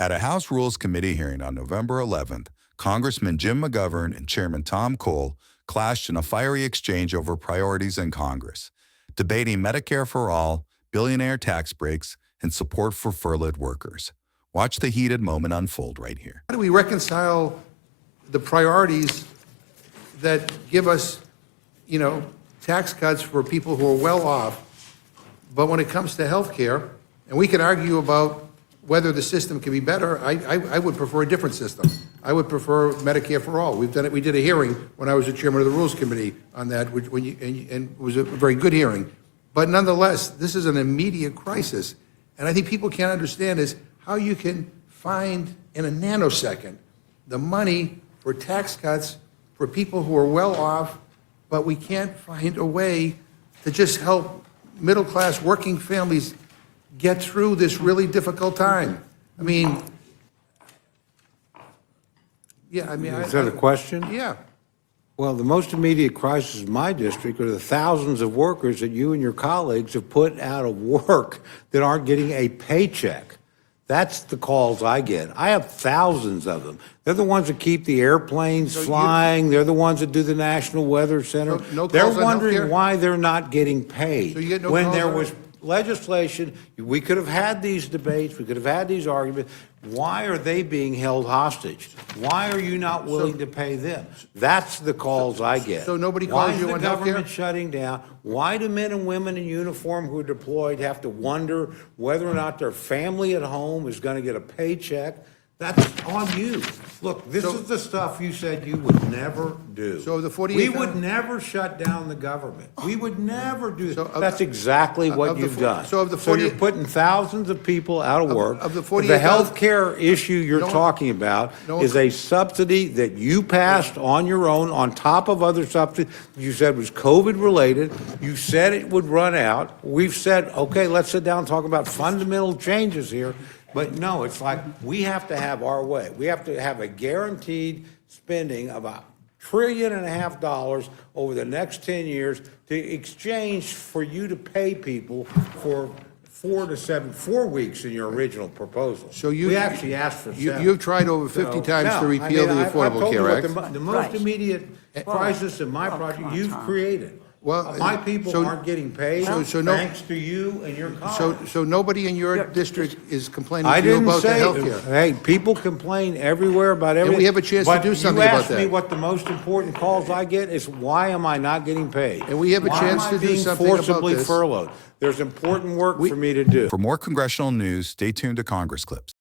At a House Rules Committee hearing on November 11th, Congressman Jim McGovern and Chairman Tom Cole clashed in a fiery exchange over priorities in Congress, debating Medicare for all, billionaire tax breaks, and support for furloughed workers. Watch the heated moment unfold right here. How do we reconcile the priorities that give us, tax cuts for people who are well off, but when it comes to health care, and we can argue about whether the system can be better, I would prefer a different system. I would prefer Medicare for all. We've done it. We did a hearing when I was the chairman of the Rules Committee on that, and it was a very good hearing. But nonetheless, this is an immediate crisis, and I think people can't understand is how you can find in a nanosecond the money for tax cuts for people who are well off, but we can't find a way to just help middle-class working families get through this really difficult time. I mean, Is that a question? Yeah. Well, the most immediate crisis in my district are the thousands of workers that you and your colleagues have put out of work that aren't getting a paycheck. That's the calls I get. I have thousands of them. They're the ones that keep the airplanes flying. They're the ones that do the National Weather Center. No they're calls on wondering healthcare? why they're not getting paid. So you get no when calls there on was it? legislation, we could have had these debates, we could have had these arguments. Why are they being held hostage? Why are you not willing to pay them? That's the calls I get. So nobody calls you on Why is the healthcare? government shutting down? Why do men and women in uniform who are deployed have to wonder whether or not their family at home is going to get a paycheck? That's on you. Look, this is the stuff you said you would never do. So the 48 We would never shut down the government. We would never do So that. of- That's exactly what of the you've fo- done. so of the So you're 48 putting thousands of people out of work. of the The 48,000 health care issue you're No one- talking about no one- is a subsidy that you passed on your own on top of other subsidies you said was COVID-related. You said it would run out. We've said, okay, let's sit down and talk about fundamental changes here. But no, it's like we have to have our way. We have to have a guaranteed spending of $1.5 trillion over the next 10 years to exchange for you to pay people for 4 weeks in your original proposal. So we actually asked for 7. You've tried over 50 times to repeal the Affordable Care Act. The most immediate crisis in my project you've created. Well, My people so- aren't getting paid, so no- thanks to you and your colleagues. So nobody in your district is complaining I to you didn't about the say, health care? hey, people complain everywhere about everything. we have a chance to do something about But you asked me that. what the most important calls I get is, why am I not getting paid? And we have a chance to do something Why about am I being this. forcibly furloughed? There's important work for me to do. For more congressional news, stay tuned to Congress Clips.